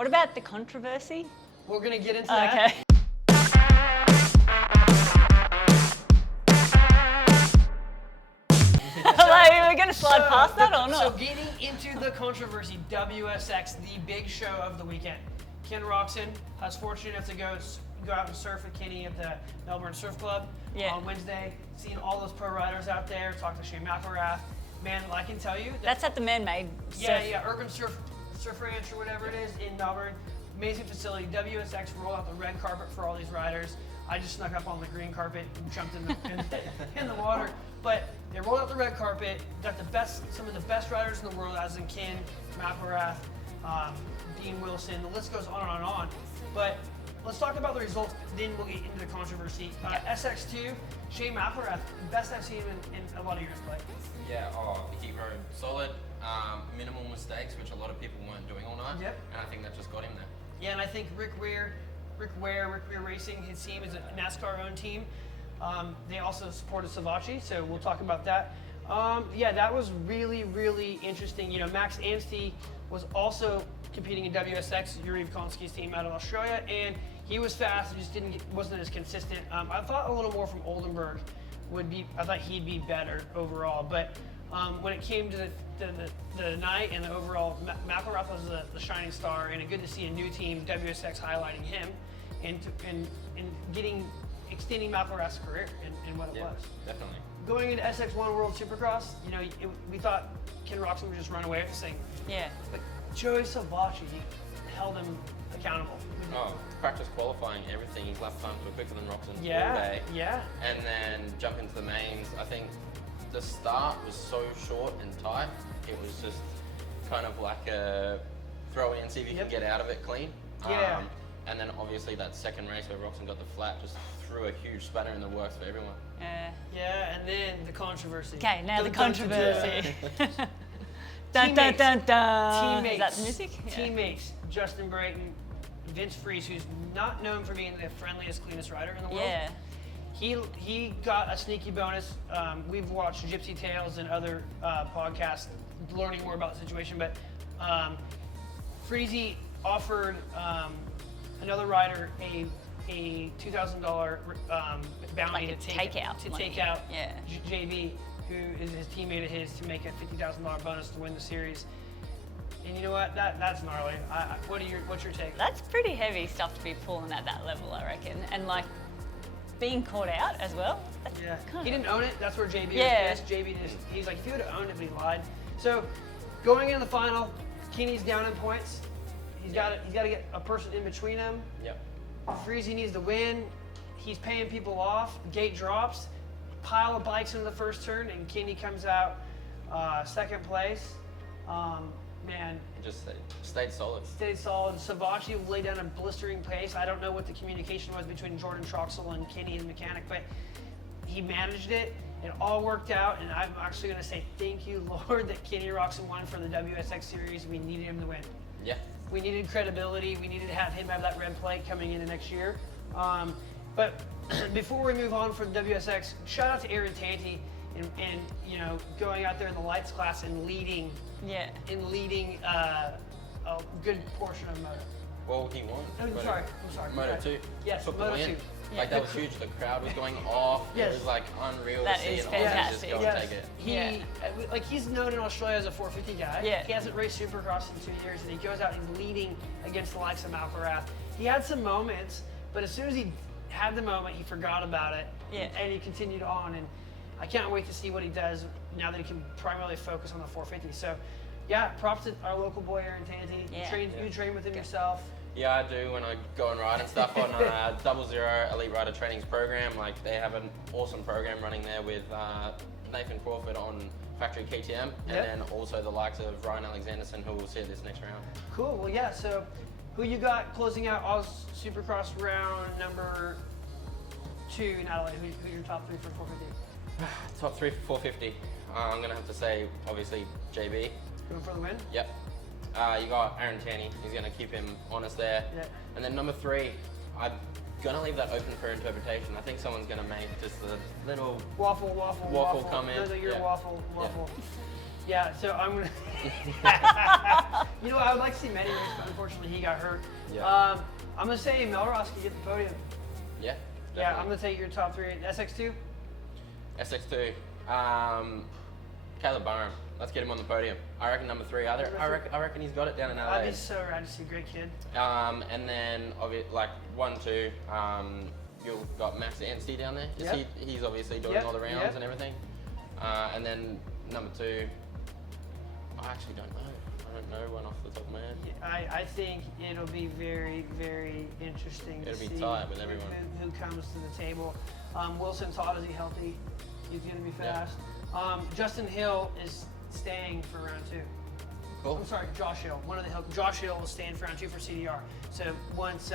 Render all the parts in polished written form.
What about the controversy? We're going to get into that. Okay. Hello, we're going to slide past that or not? So getting into the controversy, WSX, the big show of the weekend. Ken Roxon, I was fortunate enough to go out and surf with Kenny at the Melbourne Surf Club on Wednesday. Seeing all those pro riders out there, talked to Shane McElrath. Man, I can tell you. That's at the man-made surf. Yeah, Urban Surf Ranch or whatever it is in Melbourne. Amazing facility. WSX rolled out the red carpet for all these riders. I just snuck up on the green carpet and jumped in the water. But they rolled out the red carpet, got some of the best riders in the world, as in Ken, McElrath, Dean Wilson, the list goes on and on. But let's talk about the results, then we'll get into the controversy. SX2, Shane McElrath, best I've seen him in a lot of years play. Yeah, he rode solid, minimal mistakes, which a lot of people weren't doing all night. Yep. And I think that just got him there. Yeah, and I think Rick Ware Racing, his team is a NASCAR-owned team. They also supported Savachi, so we'll talk about that. Yeah, that was really, really interesting. You know, Max Anstey was also competing in WSX, Yuri Konski's team out of Australia, and he was fast, just wasn't as consistent. I thought a little more from Oldenburg I thought he'd be better overall, but when it came to the night and the overall, McElrath was the shining star, and it's good to see a new team, WSX, highlighting him and extending McElrath's career and what it was. Definitely. Going into SX1 World Supercross, you know, we thought Ken Roxon would just run away with this thing. Yeah. But Joey Savachi held him accountable. Practice qualifying, everything. His lap times were quicker than Roxon all day. Yeah. And then jump into the mains. I think the start was so short and tight. It was just kind of like a throw in, see if you can get out of it clean. Yeah. And then obviously that second race where Roxon got the flat just threw a huge spanner in the works for everyone. Yeah, and then the controversy. Okay, now the controversy. Dun, dun, dun, dun. Teammates. Is that the music? Teammates. Justin Brayton, Vince Freeze, who's not known for being the friendliest, cleanest rider in the world. Yeah. He got a sneaky bonus. We've watched Gypsy Tales and other podcasts learning more about the situation, but Freezy offered another rider a $2,000 bounty Like a to take out JB, who is his teammate of his, to make a $50,000 bonus to win the series. And you know what? That's gnarly. What's your take? That's pretty heavy stuff to be pulling at that level, I reckon. And like being caught out as well. Yeah. He didn't own it. That's where JB was pissed. JB he's like, if he would have owned it, but he lied. So going into the final, Kenny's down in points. He's got to get a person in between him. Yep. Freezy needs to win. He's paying people off. Gate drops. Pile of bikes into the first turn, and Kenny comes out second place. Man. He just stayed solid. Stayed solid. Savachi laid down a blistering pace. I don't know what the communication was between Jordan Troxel and Kenny, the mechanic, but he managed it. It all worked out, and I'm actually going to say thank you, Lord, that Kenny Roxon won for the WSX series. We needed him to win. Yeah. We needed credibility. We needed to have him have that red plate coming into next year. But before we move on from WSX, shout out to Aaron Tanti and you know, going out there in the lights class and leading. Yeah. A good portion of Moto. Well, he won. I'm sorry. Moto 2. Yes, Took the Moto win. 2. Like, that was huge. The crowd was going off. Yes. It was like unreal That to see is an Aussie just fantastic. go and take it. He's known in Australia as a 450 guy. Yeah. He hasn't raced Supercross in 2 years, and he goes out and he's leading against the likes of McElrath. He had some moments, but as soon as he had the moment, he forgot about it. Yeah. And he continued on, and I can't wait to see what he does now that he can primarily focus on the 450. So, yeah, props to our local boy Aaron Tanti. Yeah. You train with him yourself. Yeah, I do when I go and ride and stuff on 00 Elite Rider Trainings program. Like, they have an awesome program running there with Nathan Crawford on factory KTM, and then also the likes of Ryan Alexanderson, who will see this next round. Cool. Well, yeah. So, who you got closing out Oz Supercross round number 2 in Adelaide? Who's your top 3 for 450? Top 3 for 450. I'm going to have to say, obviously, JB. Going for the win? Yep. You got Aaron Tanti. He's going to keep him honest there. Yeah. And then number 3, I'm going to leave that open for interpretation. I think someone's going to make just a little waffle come in. Your waffle. Yeah. Yeah, so I'm gonna You know, I would like to see Manny race, but unfortunately he got hurt. Yeah. I'm gonna say Melross can get the podium. Yeah. Yeah, I'm definitely. gonna take your top 3. SX2. SX2. Caleb Barham. Let's get him on the podium. I reckon number 3. I reckon he's got it down in LA. That'd be so rad to see. Great kid. And then like 1, 2. You've got Max Anstey down there. Yep. He's obviously doing Yep, all the rounds yep. and everything. And then number 2. I actually don't know. I don't know one off the top of my head. I think it'll be very, very interesting It'll to be see tight with everyone. who comes to the table. Wilson Todd, is he healthy? He's going to be Yeah. fast. Justin Hill is staying for round 2. Cool. I'm sorry, Josh Hill. Josh Hill will stand for round 2 for CDR. So once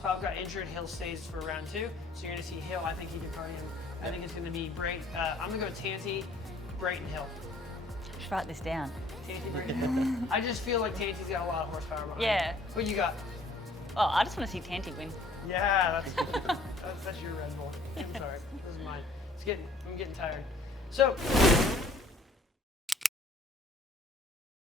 Cloud got injured, Hill stays for round 2. So you're going to see Hill. I think he can podium. I think it's going to be Brayton. I'm going to go Tanty, Brayton Hill. Just write this down. Tanty, Brayton Hill. I just feel like Tanty's got a lot of horsepower behind him. Yeah. What you got? Oh, I just want to see Tanty win. Yeah, that's your Red Bull. I'm sorry, this is mine. I'm getting tired. So,